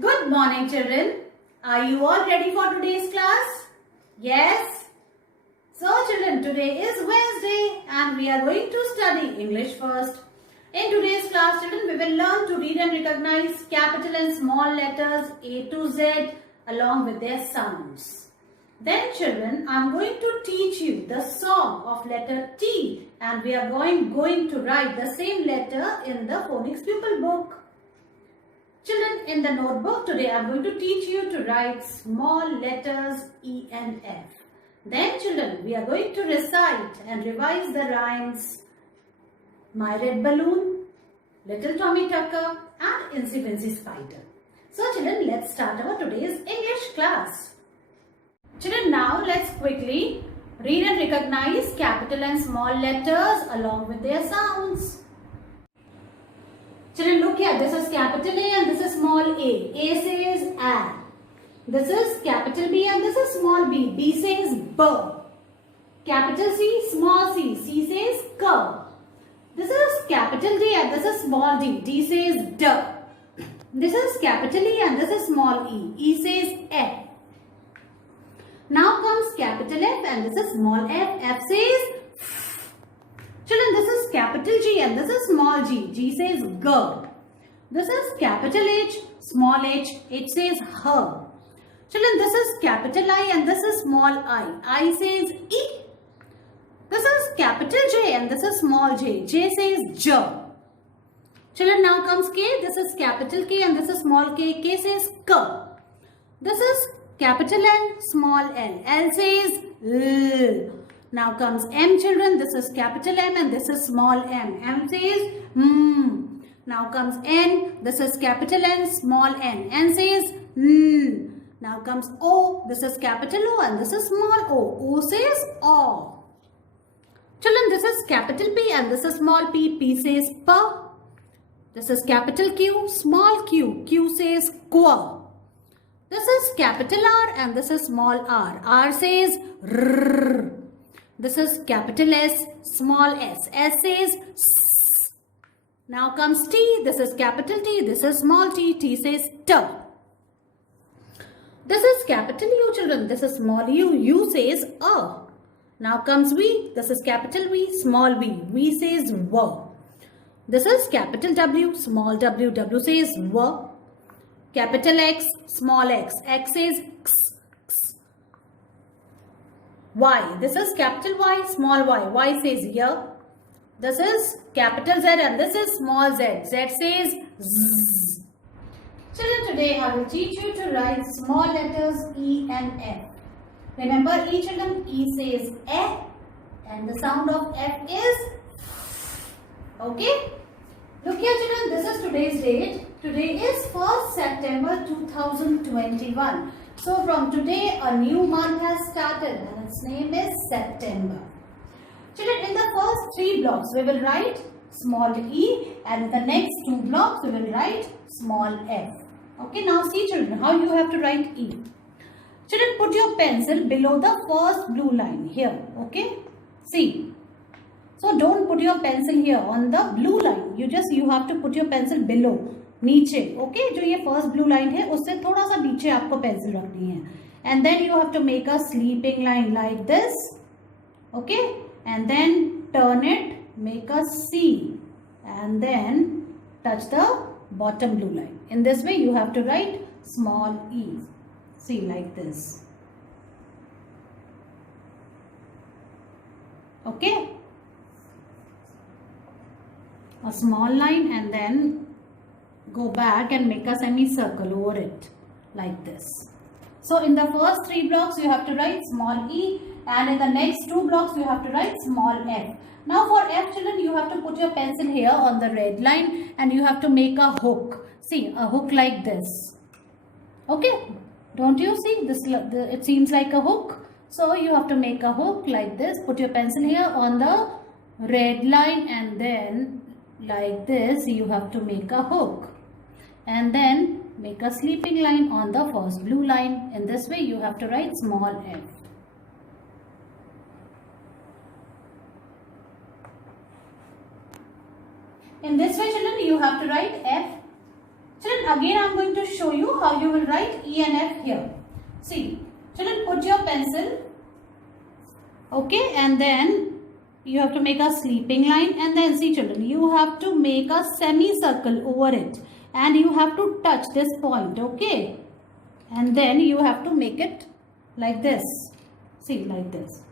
Good morning, children. Are you all ready for today's class? Yes? So, children, today is Wednesday and we are going to study English first. In today's class, children, we will learn to read and recognize capital and small letters A to Z along with their sounds. Then, children, I am going to teach you the song of letter T and we are going to write the same letter in the phonics pupil book. Children, in the notebook today I am going to teach you to write small letters E and F. Then children, we are going to recite and revise the rhymes My Red Balloon, Little Tommy Tucker and Incy Wincy Spider. So children, let's start our today's English class. Children, now let's quickly read and recognize capital and small letters along with their sounds. Children, look here. This is capital A and this is small a. A says A. This is capital B and this is small b. B says B. Capital C, small c. C says K. This is capital D and this is small d. D says D. This is capital E and this is small e. E says F. Now comes capital F and this is small f. F says Children, this is capital G and this is small g. G says G. This is capital H, small h. H says H. Children, this is capital I and this is small I. I says E. This is capital J and this is small j. J says J. Children, now comes K. This is capital K and this is small k. K says K. This is capital L, small l. L says L. Now comes M, children. This is capital M and this is small m. M says M. Now comes N. This is capital N, small n. N says N. Now comes O. This is capital O and this is small o. O says O. Children, this is capital P and this is small p. P says P. This is capital Q, small q. Q says Q. This is capital R and this is small r. R says R. This is capital S, small s. S says S. Now comes T. This is capital T. This is small t. T says T. This is capital U, children. This is small u. U says A. Now comes V. This is capital V, small v. V says W. This is capital W, small w. W says W. Capital X, small x. X says X. Y. This is capital Y, small y. Y says Y. This is capital Z and this is small z. Z says Z. Children, today I will teach you to write small letters E and F. Remember E, children? E says E and the sound of F is okay. Look here, children. This is today's date. Today is 1st September 2021. So from today a new month has started and its name is September. Children, in the first 3 blocks we will write small e and in the next 2 blocks we will write small f. Okay, now see children how you have to write e. Children, put your pencil below the first blue line here. Okay, see. So don't put your pencil here on the blue line. You have to put your pencil below. नीचे okay जो ये first blue line है उससे थोड़ा सा नीचे आपको pencil रखनी है and then you have to make a sleeping line like this okay and then turn it make a c and then touch the bottom blue line in this way you have to write small e c like this okay a small line and then go back and make a semicircle over it like this. So in the first 3 blocks you have to write small e and in the next 2 blocks you have to write small f. Now for f, children, you have to put your pencil here on the red line and you have to make a hook. See, a hook like this. Okay, don't you see this? It seems like a hook. So you have to make a hook like this. Put your pencil here on the red line and then like this you have to make a hook and then make a sleeping line on the first blue line. In this way you have to write small f. In this way children you have to write f. Children, Children, again I am going to show you how you will write E and F here. See, children, put your pencil, okay, and then you have to make a sleeping line, and then see children, you have to make a semicircle over it, and you have to touch this point, okay, and then you have to make it like this. See, like this.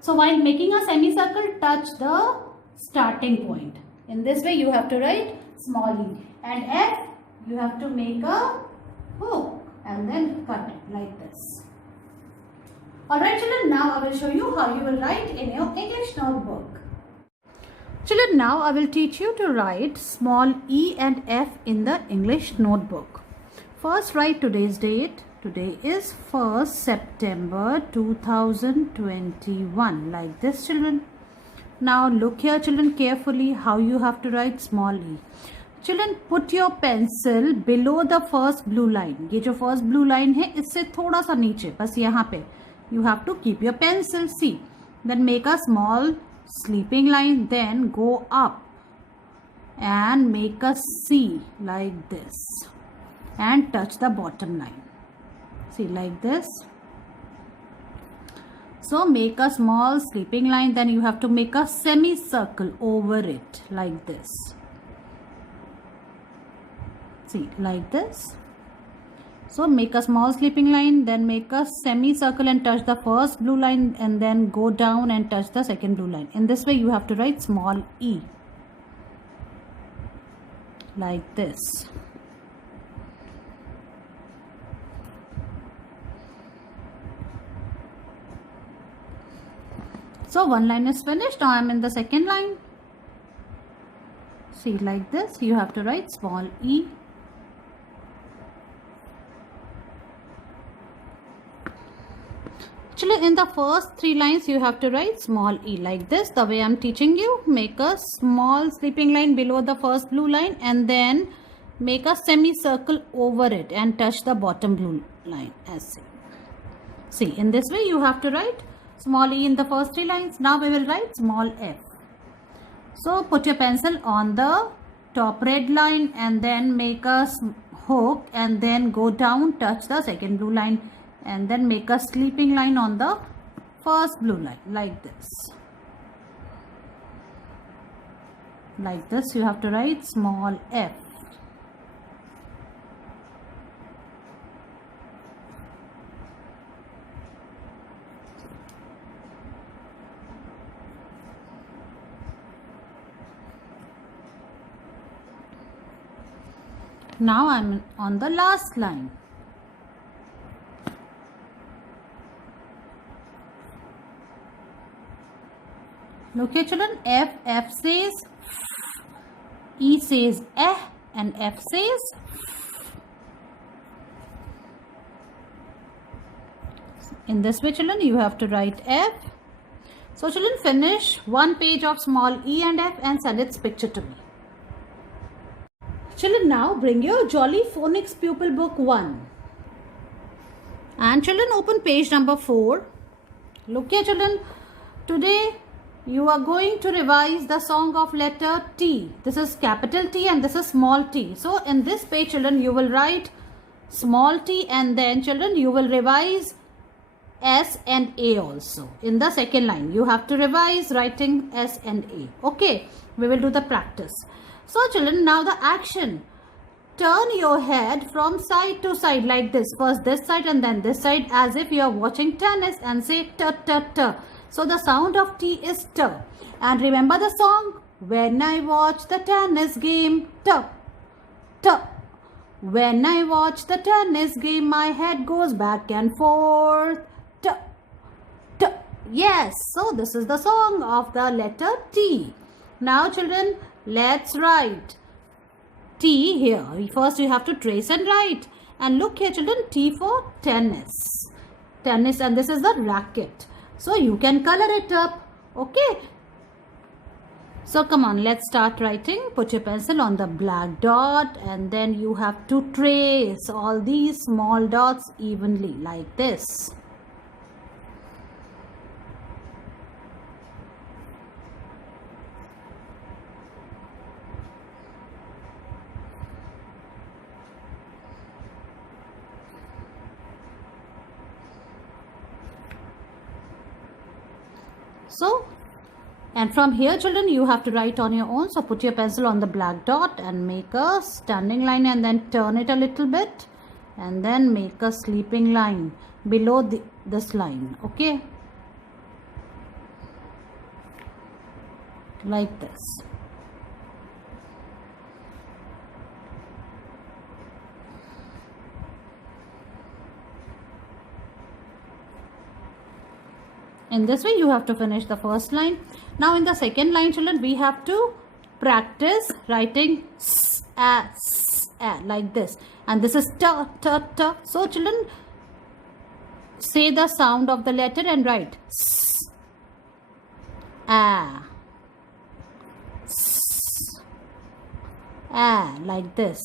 So while making a semicircle, touch the starting point. In this way you have to write small e, and F you have to make a hook and then cut it like this. Alright children, now I will show you how you will write in your English notebook. Children, now I will teach you to write small e and F in the English notebook. First, write today's date. Today is 1st September 2021, like this children. Now look here children carefully how you have to write small e. Children, put your pencil below the first blue line. ये जो first blue line है इससे थोड़ा सा नीचे, बस यहाँ पे. You have to keep your pencil, see. Then make a small sleeping line, then go up and make a C like this and touch the bottom line. See, like this. So make a small sleeping line, then you have to make a semicircle over it like this. See, like this. So make a small sleeping line, then make a semicircle and touch the first blue line, and then go down and touch the second blue line. In this way you have to write small e like this. So one line is finished. Now I am in the second line. See, like this you have to write small e. Actually, in the first three lines you have to write small e like this, the way I am teaching you. Make a small sleeping line below the first blue line and then make a semicircle over it and touch the bottom blue line as seen. See, in this way you have to write small e in the first three lines. Now we will write small f. So put your pencil on the top red line and then make a hook and then go down, touch the second blue line, and then make a sleeping line on the first blue line like this. Like this you have to write small f. Now I am on the last line. Look here children, F says, E says eh, and F says. In this way children you have to write F. So children, finish one page of small e and F and send its picture to me. Children, now bring your Jolly Phonics Pupil Book 1. And children, open page number 4. Look here children, today you are going to revise the song of letter T. This is capital T and this is small t. So in this page children you will write small t and then children you will revise S and A also. In the second line you have to revise writing S and A. Okay, we will do the practice. So children, now the action. Turn your head from side to side like this. First this side and then this side as if you are watching tennis and say t t t. So the sound of T is T. And remember the song? When I watch the tennis game, T, T. When I watch the tennis game, my head goes back and forth, T, T. Yes, so this is the song of the letter T. Now children, let's write T here. First you have to trace and write. And look here children, T for tennis. Tennis, and this is the racket. So you can color it up. Okay. So come on, let's start writing. Put your pencil on the black dot and then you have to trace all these small dots evenly like this. So, and from here children, you have to write on your own. So put your pencil on the black dot and make a standing line and then turn it a little bit and then make a sleeping line below this line. Okay, like this. In this way you have to finish the first line. Now in the second line children, we have to practice writing s, a, like this, and this is ta, ta, ta. So children, say the sound of the letter and write s, a, s, a, like this.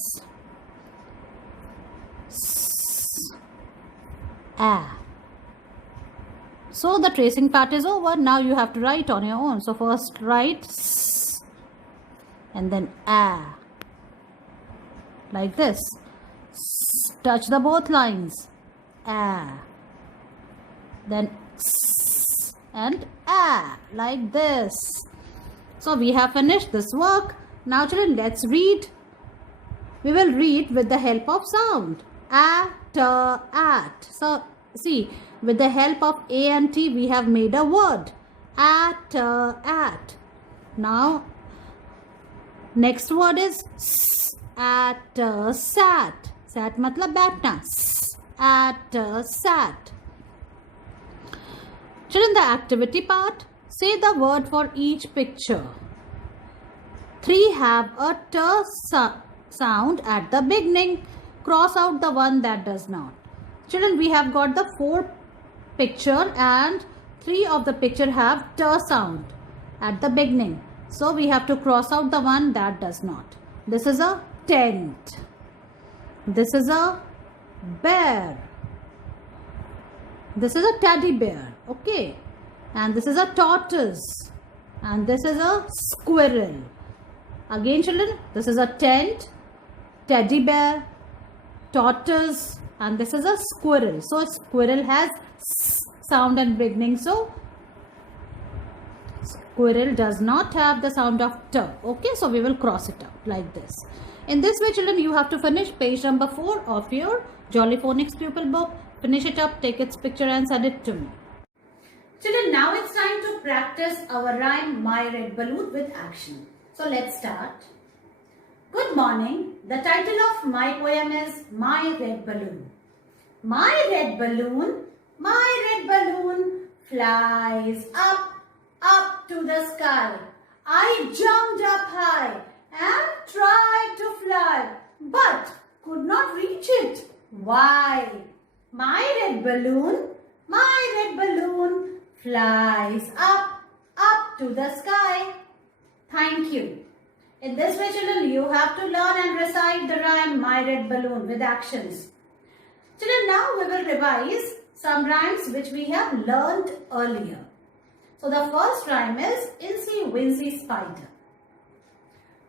S, a. So the tracing part is over. Now you have to write on your own. So first write s and then a, like this. S, touch the both lines. A, then s and a, like this. So we have finished this work. Now children, let's read. We will read with the help of sound. A, t, at. So see, with the help of A and T, we have made a word. At. Now, next word is s, at, sat. Sat matlab baithna. S, at, sat. Children, the activity part. Say the word for each picture. 3 have a t sound at the beginning. Cross out the one that does not. Children, we have got the 4 picture and 3 of the picture have t sound at the beginning. So we have to cross out the one that does not. This is a tent. This is a bear. This is a teddy bear. Okay. And this is a tortoise. And this is a squirrel. Again children, this is a tent, teddy bear, tortoise, and this is a squirrel. So squirrel has s sound and beginning. So squirrel does not have the sound of t. Okay, so we will cross it out like this. In this way children, you have to finish page number 4 of your Jolly Phonics pupil book. Finish it up, take its picture and send it to me. Children, now it's time to practice our rhyme My Red Balloon with action. So let's start. Good morning. The title of my poem is My Red Balloon. My red balloon flies up, up to the sky. I jumped up high and tried to fly, but could not reach it. Why? My red balloon flies up, up to the sky. Thank you. In this way children, you have to learn and recite the rhyme My Red Balloon with actions. Children, now we will revise some rhymes which we have learned earlier. So the first rhyme is Incy Wincy Spider.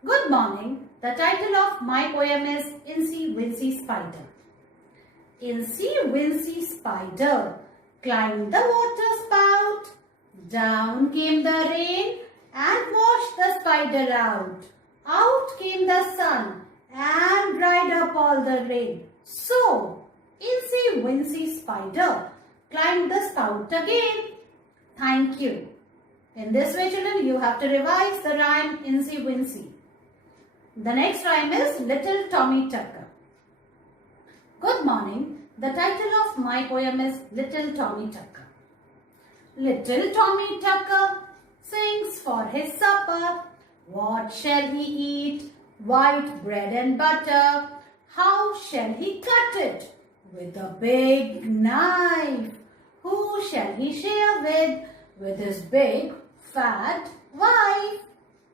Good morning. The title of my poem is Incy Wincy Spider. Incy Wincy Spider climbed the water spout. Down came the rain and washed the spider out. Out came the sun and dried up all the rain. So, Incy Wincy Spider climbed the spout again. Thank you. In this way children, you have to revise the rhyme Incy Wincy. The next rhyme is Little Tommy Tucker. Good morning. The title of my poem is Little Tommy Tucker. Little Tommy Tucker sings for his supper. What shall he eat? White bread and butter. How shall he cut it? With a big knife. Who shall he share with? With his big fat wife.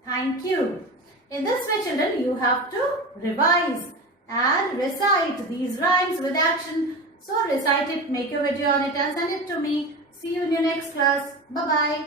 Thank you. In this way children, you have to revise and recite these rhymes with action. So recite it, make a video on it and send it to me. See you in your next class. Bye-bye.